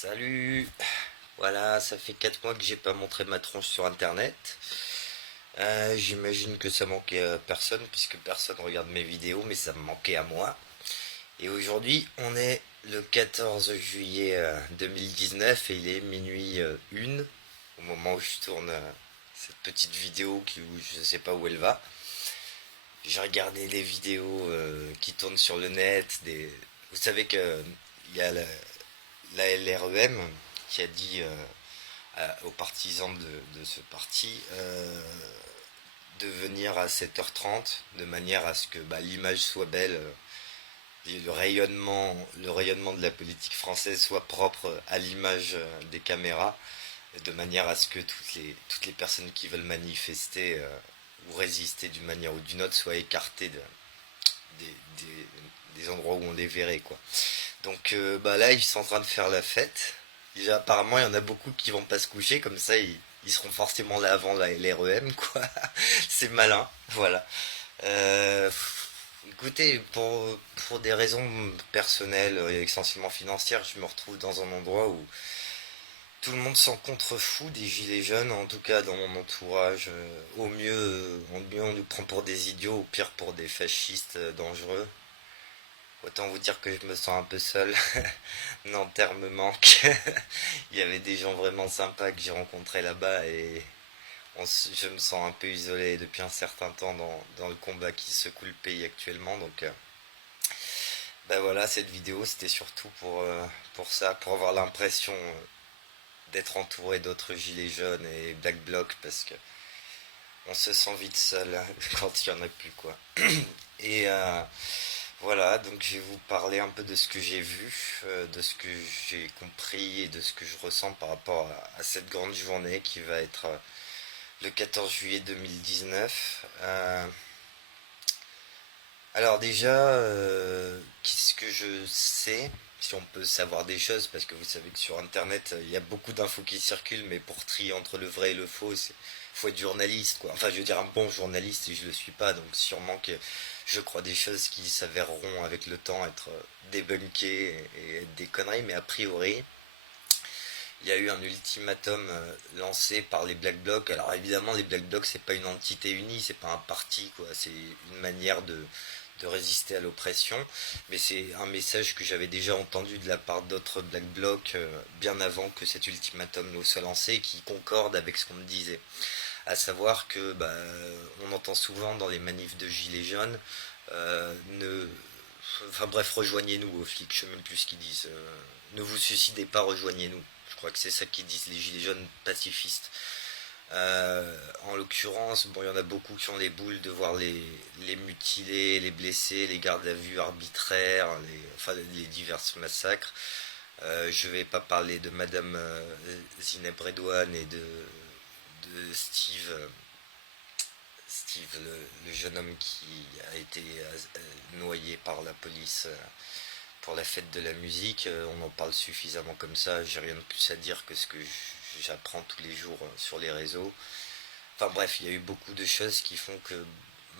Salut. Voilà, ça fait 4 mois que j'ai pas montré ma tronche sur internet. J'imagine que ça manquait à personne puisque personne regarde mes vidéos, mais ça me manquait à moi. Et aujourd'hui, on est le 14 juillet 2019 et il est minuit 1 au moment où je tourne cette petite vidéo où je sais pas où elle va. J'ai regardé les vidéos qui tournent sur le net. Vous savez que il y a la LREM qui a dit aux partisans de ce parti de venir à 7h30 de manière à ce que l'image soit belle, le rayonnement de la politique française soit propre à l'image des caméras, de manière à ce que toutes les personnes qui veulent manifester ou résister d'une manière ou d'une autre soient écartées des, des endroits où on les verrait, quoi. Donc là, ils sont en train de faire la fête. Déjà, apparemment, il y en a beaucoup qui vont pas se coucher, comme ça, ils seront forcément là avant l'REM, quoi. C'est malin, voilà. Euh, Écoutez, pour des raisons personnelles et essentiellement financières, je me retrouve dans un endroit où tout le monde s'en contrefout des gilets jaunes, en tout cas dans mon entourage. Au mieux, on nous prend pour des idiots, au pire pour des fascistes dangereux. Autant vous dire que je me sens un peu seul. Nanterre me manque. Il y avait des gens vraiment sympas que j'ai rencontrés là-bas et je me sens un peu isolé depuis un certain temps dans le combat qui secoue le pays actuellement. Donc, voilà, cette vidéo c'était surtout pour ça, pour avoir l'impression d'être entouré d'autres gilets jaunes et Black Bloc parce que on se sent vite seul quand il y en a plus, quoi. Et voilà, donc je vais vous parler un peu de ce que j'ai vu, de ce que j'ai compris et de ce que je ressens par rapport à cette grande journée qui va être le 14 juillet 2019. Alors déjà, qu'est-ce que je sais? Si on peut savoir des choses, parce que vous savez que sur Internet, il y a beaucoup d'infos qui circulent, mais pour trier entre le vrai et le faux, faut être journaliste, quoi. Enfin, je veux dire un bon journaliste, et je le suis pas, donc sûrement que je crois des choses qui s'avéreront avec le temps être débunkées et être des conneries, mais a priori, il y a eu un ultimatum lancé par les Black Blocs. Alors évidemment, les Black Blocs, c'est pas une entité unie, c'est pas un parti, quoi. C'est une manière de résister à l'oppression. Mais c'est un message que j'avais déjà entendu de la part d'autres Black Blocs bien avant que cet ultimatum ne soit lancé, et qui concorde avec ce qu'on me disait. À savoir que on entend souvent dans les manifs de gilets jaunes, ne enfin bref, rejoignez-nous aux flics, je sais même plus ce qu'ils disent. Ne vous suicidez pas, rejoignez-nous. Je crois que c'est ça qu'ils disent les gilets jaunes pacifistes. En l'occurrence, bon, il y en a beaucoup qui ont les boules de voir les mutilés, les blessés, les gardes à vue arbitraires, les divers massacres. Je vais pas parler de Madame Zineb Redouane et de Steve, le jeune homme qui a été noyé par la police pour la fête de la musique. On en parle suffisamment comme ça. J'ai rien de plus à dire que ce que j'apprends tous les jours sur les réseaux. Enfin bref, il y a eu beaucoup de choses qui font que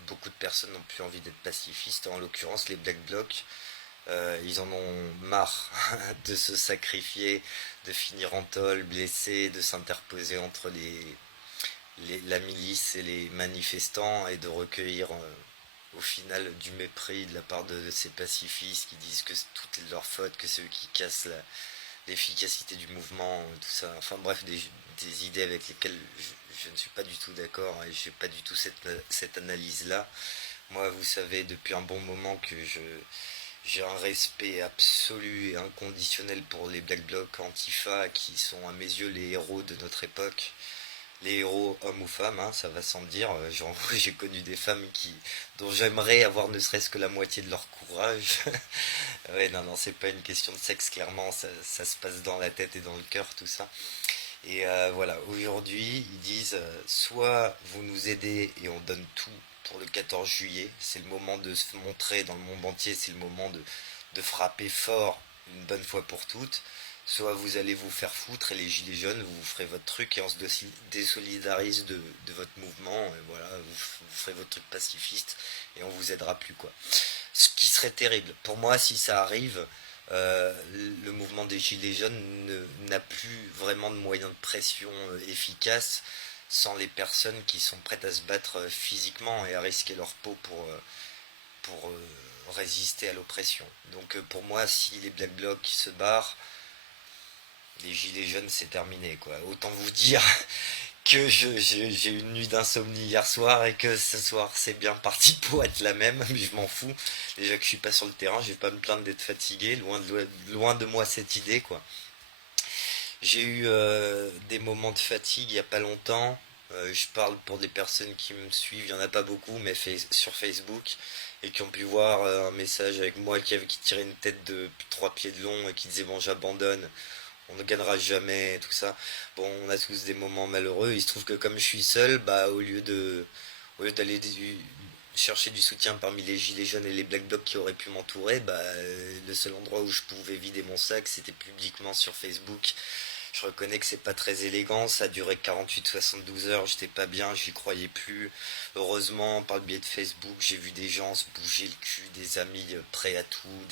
beaucoup de personnes n'ont plus envie d'être pacifistes. En l'occurrence, les Black Blocs, ils en ont marre de se sacrifier, de finir en tôle, blessés, de s'interposer entre la milice et les manifestants et de recueillir au final du mépris de la part de ces pacifistes qui disent que tout est de leur faute, que c'est eux qui cassent l'efficacité du mouvement, tout ça. Enfin bref, des idées avec lesquelles je ne suis pas du tout d'accord et je n'ai pas du tout cette analyse-là. Moi, vous savez, depuis un bon moment que j'ai un respect absolu et inconditionnel pour les Black Blocs Antifa qui sont à mes yeux les héros de notre époque, les héros hommes ou femmes, hein, ça va sans dire. J'ai connu des femmes dont j'aimerais avoir ne serait-ce que la moitié de leur courage. Ouais, non, non, c'est pas une question de sexe, clairement, ça se passe dans la tête et dans le cœur, tout ça. Et voilà, aujourd'hui, ils disent soit vous nous aidez et on donne tout pour le 14 juillet, c'est le moment de se montrer dans le monde entier, c'est le moment de frapper fort une bonne fois pour toutes, soit vous allez vous faire foutre et les gilets jaunes, vous ferez votre truc et on se désolidarise de votre mouvement, et voilà, vous ferez votre truc pacifiste et on vous aidera plus, quoi. Ce qui serait terrible. Pour moi, si ça arrive, le mouvement des Gilets jaunes n'a plus vraiment de moyens de pression efficaces sans les personnes qui sont prêtes à se battre physiquement et à risquer leur peau pour résister à l'oppression. Donc pour moi, si les Black Blocs se barrent, les Gilets jaunes c'est terminé quoi. Autant vous dire que j'ai une nuit d'insomnie hier soir et que ce soir c'est bien parti pour être la même, mais je m'en fous. Déjà que je suis pas sur le terrain, je vais pas me plaindre d'être fatigué, loin de moi cette idée quoi. J'ai eu des moments de fatigue il y a pas longtemps. Je parle pour des personnes qui me suivent, il y en a pas beaucoup, mais sur Facebook et qui ont pu voir un message avec moi qui tirait une tête de 3 pieds de long et qui disait bon j'abandonne, on ne gagnera jamais, tout ça. Bon, on a tous des moments malheureux. Il se trouve que comme je suis seul, bah au lieu d'aller chercher du soutien parmi les gilets jaunes et les black blocs qui auraient pu m'entourer, bah le seul endroit où je pouvais vider mon sac, c'était publiquement sur Facebook. Je reconnais que c'est pas très élégant, ça a duré 48-72 heures, j'étais pas bien, j'y croyais plus. Heureusement, par le biais de Facebook, j'ai vu des gens se bouger le cul, des amis prêts à tout,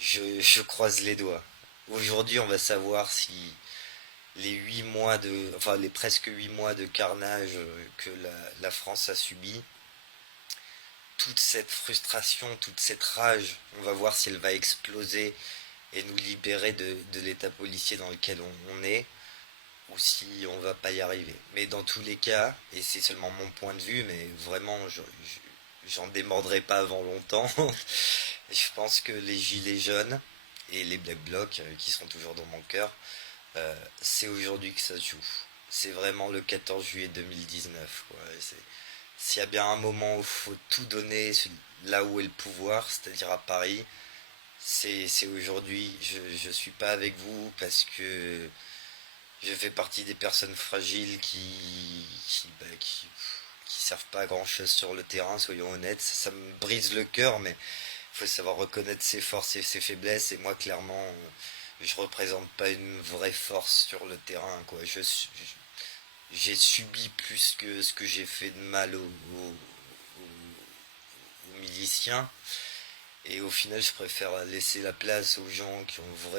je croise les doigts. Aujourd'hui, on va savoir si les presque 8 mois de carnage que la France a subi, toute cette frustration, toute cette rage, on va voir si elle va exploser et nous libérer de l'état policier dans lequel on est, ou si on va pas y arriver. Mais dans tous les cas, et c'est seulement mon point de vue, mais vraiment, j'en démordrai pas avant longtemps. Je pense que les gilets jaunes et les black blocs, qui seront toujours dans mon cœur, c'est aujourd'hui que ça se joue. C'est vraiment le 14 juillet 2019. Quoi. S'il y a bien un moment où il faut tout donner là où est le pouvoir, c'est-à-dire à Paris, c'est aujourd'hui. Je suis pas avec vous parce que je fais partie des personnes fragiles qui servent pas à grand chose sur le terrain, soyons honnêtes. Ça me brise le cœur, mais il faut savoir reconnaître ses forces et ses faiblesses. Et moi, clairement, je représente pas une vraie force sur le terrain, quoi. J'ai subi plus que ce que j'ai fait de mal aux miliciens. Et au final, je préfère laisser la place aux gens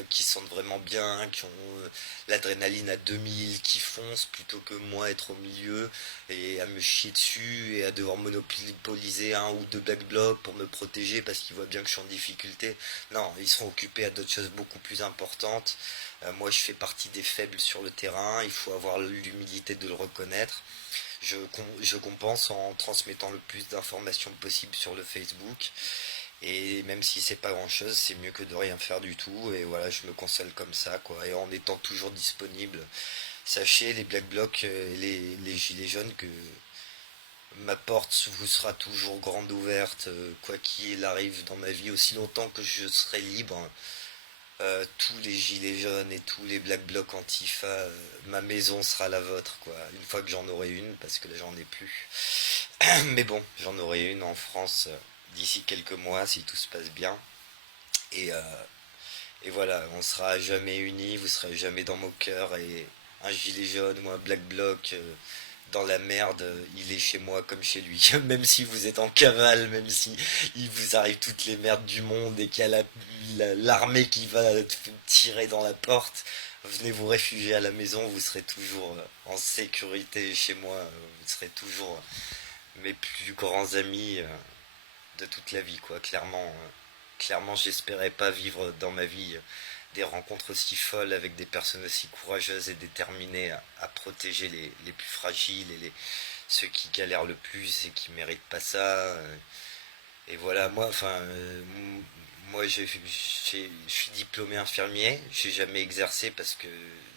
qui sentent vraiment bien, qui ont l'adrénaline à 2000, qui foncent, plutôt que moi être au milieu et à me chier dessus et à devoir monopoliser un ou deux black blocs pour me protéger parce qu'ils voient bien que je suis en difficulté. Non, ils seront occupés à d'autres choses beaucoup plus importantes. Moi, je fais partie des faibles sur le terrain, il faut avoir l'humilité de le reconnaître. Je compense en transmettant le plus d'informations possible sur le Facebook. Et même si c'est pas grand chose, c'est mieux que de rien faire du tout. Et voilà, je me console comme ça, quoi. Et en étant toujours disponible. Sachez, les Black Blocs et les Gilets jaunes, que ma porte vous sera toujours grande ouverte, quoi qu'il arrive dans ma vie, aussi longtemps que je serai libre. Tous les Gilets jaunes et tous les Black Blocs Antifa, ma maison sera la vôtre, quoi. Une fois que j'en aurai une, parce que là j'en ai plus. Mais bon, j'en aurai une en France d'ici quelques mois si tout se passe bien. Et, euh, et voilà, on sera jamais unis, vous serez jamais dans mon cœur. Et un gilet jaune ou un black bloc dans la merde, il est chez moi comme chez lui. Même si vous êtes en cavale, même si il vous arrive toutes les merdes du monde et qu'il y a l'armée qui va tirer dans la porte, venez vous réfugier à la maison, vous serez toujours en sécurité chez moi, vous serez toujours mes plus grands amis de toute la vie, quoi. Clairement, j'espérais pas vivre dans ma vie des rencontres aussi folles avec des personnes aussi courageuses et déterminées à protéger les plus fragiles et ceux qui galèrent le plus et qui méritent pas ça. Et voilà, moi, je suis diplômé infirmier. J'ai jamais exercé parce que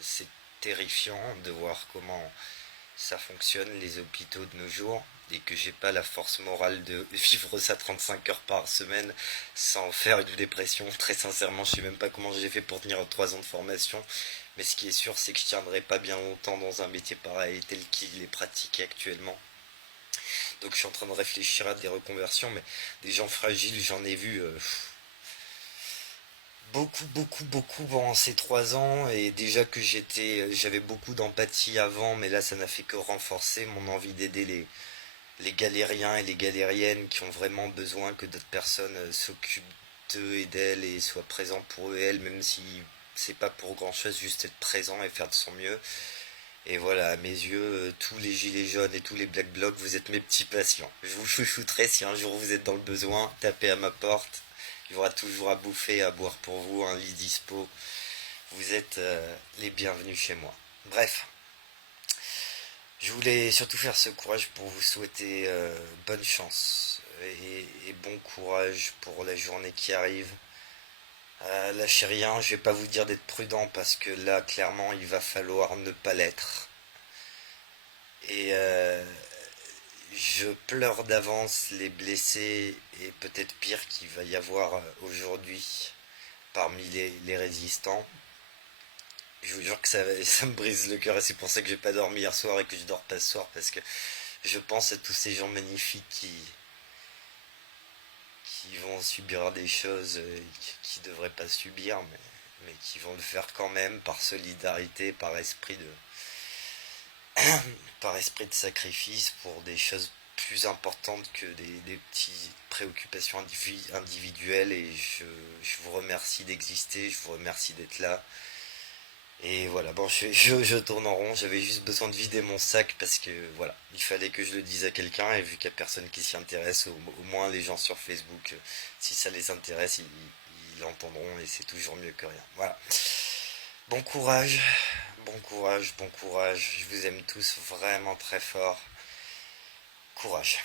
c'est terrifiant de voir comment ça fonctionne les hôpitaux de nos jours et que j'ai pas la force morale de vivre ça 35 heures par semaine sans faire une dépression. Très sincèrement, je sais même pas comment j'ai fait pour tenir 3 ans de formation, mais ce qui est sûr, c'est que je tiendrai pas bien longtemps dans un métier pareil tel qu'il est pratiqué actuellement. Donc je suis en train de réfléchir à des reconversions, mais des gens fragiles, j'en ai vu beaucoup pendant ces 3 ans, et déjà que j'avais beaucoup d'empathie avant, mais là ça n'a fait que renforcer mon envie d'aider les galériens et les galériennes qui ont vraiment besoin que d'autres personnes s'occupent d'eux et d'elles et sois présent pour eux et elles, même si c'est pas pour grand chose, juste être présent et faire de son mieux. Et voilà, à mes yeux, tous les gilets jaunes et tous les black blocs, vous êtes mes petits patients. Je vous chouchouterai si un jour vous êtes dans le besoin, tapez à ma porte. Il y aura toujours à bouffer, à boire pour vous, un lit dispo. Vous êtes les bienvenus chez moi. Bref, je voulais surtout faire ce courage pour vous souhaiter bonne chance et bon courage pour la journée qui arrive. Lâchez rien, je vais pas vous dire d'être prudent parce que là, clairement, il va falloir ne pas l'être. Et je pleure d'avance les blessés et peut-être pire qu'il va y avoir aujourd'hui parmi les résistants. Je vous jure que ça me brise le cœur et c'est pour ça que j'ai pas dormi hier soir et que je dors pas ce soir parce que je pense à tous ces gens magnifiques qui vont subir des choses qui devraient pas subir mais qui vont le faire quand même par solidarité, par esprit de sacrifice pour des choses plus importantes que des petites préoccupations individuelles et je vous remercie d'exister, je vous remercie d'être là. Et voilà, bon, je tourne en rond, j'avais juste besoin de vider mon sac parce que voilà, il fallait que je le dise à quelqu'un et vu qu'il n'y a personne qui s'y intéresse, au moins les gens sur Facebook, si ça les intéresse, ils l'entendront et c'est toujours mieux que rien. Voilà. Bon courage, bon courage, bon courage, je vous aime tous vraiment très fort. Courage.